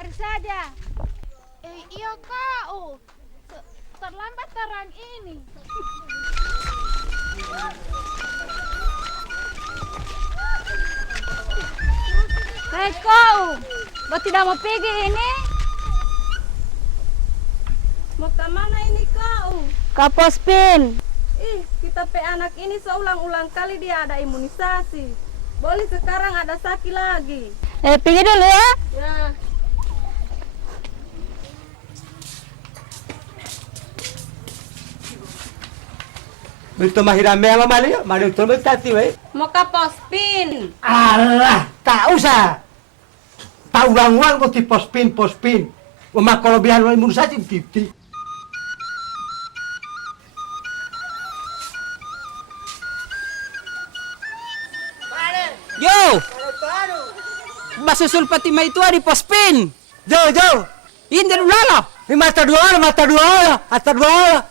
Mari saja. Iya kak, terlambat terang ini. Hei kau, tidak mau pergi ini? Mau ke mana ini kau? Ke Pospin. Kita pe anak ini seulang-ulang kali dia ada imunisasi. Boleh sekarang ada sakit lagi. Pergi dulu ya. Ya. Betul mahira mela mali, mali betul tati we. Mau ke Pospin. Alah, tak usah. Tak ulang-ulang kok di pospin. Umak kalau biar imunisasi titi. Yo! Masusul pati may tua di Pospin. Jo. Hindi lalo. Ini mata dua, mata dua.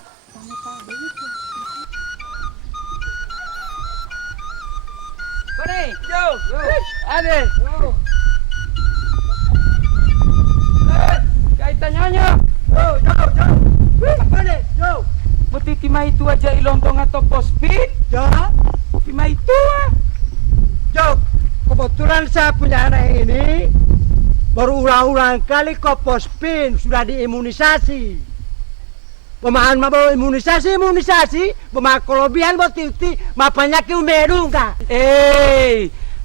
Pare, yo. Ade. Kaitan nyonya. Jo. Buti timay tua aja ilontong atau Pospin. Jo. Timay tua. Jo, kebetulan saya punya anak ini baru ulang-ulang kali ke pospin sudah diimunisasi. Pemahan mau imunisasi, pemahan kelebihan buat tiuti, ma penyakit umedung kak.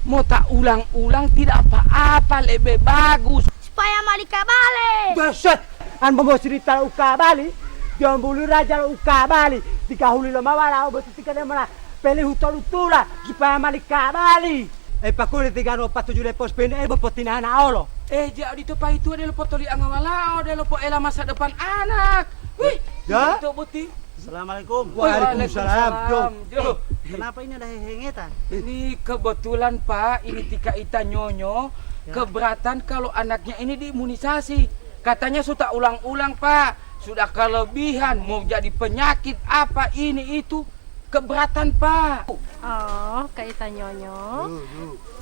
Mau tak ulang-ulang tidak apa-apa, lebih bagus. Supaya malika balik. Beset, an mau cerita uka Bali, jangan bulu raja uka Bali, dikahuli lama wala, obat tiga mana. Pele hutol-hutula supaya malika Bali. Pakuli 347 de pospin bopotina na olo. Jadi itu pa itu ada lupa toli angamalao, ada lupa ela masa depan anak. Wih, Ya? itu buti. Assalamualaikum. Waalaikumsalam. Jo. Kenapa ini ada hengetan? Ini kebetulan Pak, ini tika ita nyonyo keberatan kalau anaknya ini diimunisasi. Katanya sudah ulang-ulang Pak, sudah kelebihan mau jadi penyakit apa ini itu. Keberatan Pak. Oh, Kak Nyonyo.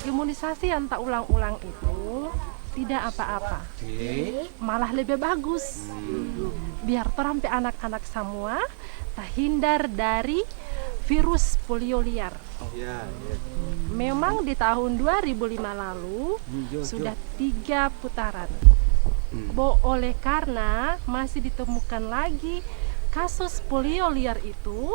Imunisasi yang tak ulang-ulang itu tidak apa-apa. Malah lebih bagus. Biar terampi anak-anak semua terhindar dari virus polio liar. Memang di tahun 2005 lalu sudah 3 putaran. Oleh karena masih ditemukan lagi kasus polio liar itu,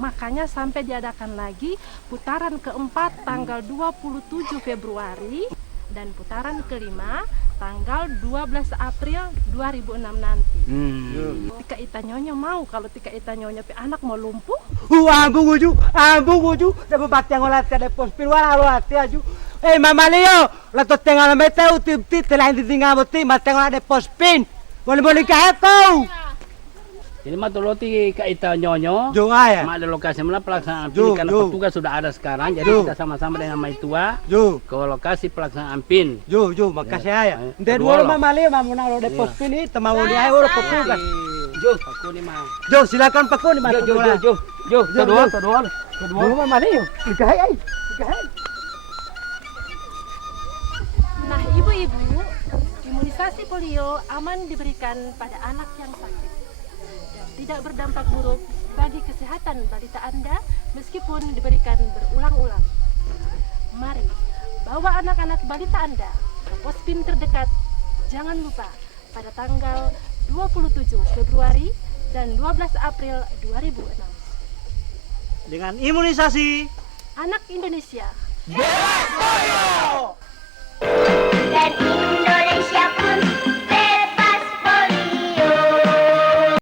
makanya sampai diadakan lagi putaran keempat tanggal 27 Februari dan putaran kelima tanggal 12 April 2006 nanti. Tika Ita Nyonya mau kalau Tika Ita Nyonya anak mau lumpuh? Ambung uju. Dapat bakti ngolat kada pospin wala ati aju. Mama Leo, la to tenga la meta uti telain ditinga boti mateng ada pospin. Boleh ka kau. Ini mah toloti Kak Ita Nyonyo. Jo aya. Mak ada lokasi mana pelaksanaan Jo, PIN karena jo. petugas sudah ada sekarang. Jadi Jo. kita sama-sama dengan Maitua Jo. ke lokasi pelaksanaan PIN. Jo, makasih aya. Nde Kedua dua lo. Mama Leo mamuna lo de pospin ni tamawo di ayo lo petugas. Jo, aku nih mah. Jo, silakan Pak Kun masuk bola. Jo, kedua. Dua Mama Leo. Ligai ai. Nah, ibu-ibu, imunisasi polio aman diberikan pada anak yang sakit dan tidak berdampak buruk bagi kesehatan balita Anda meskipun diberikan berulang-ulang. Mari, bawa anak-anak balita Anda ke pospin terdekat. Jangan lupa, pada tanggal 27 Februari dan 12 April 2006. Dengan imunisasi Anak Indonesia. Dan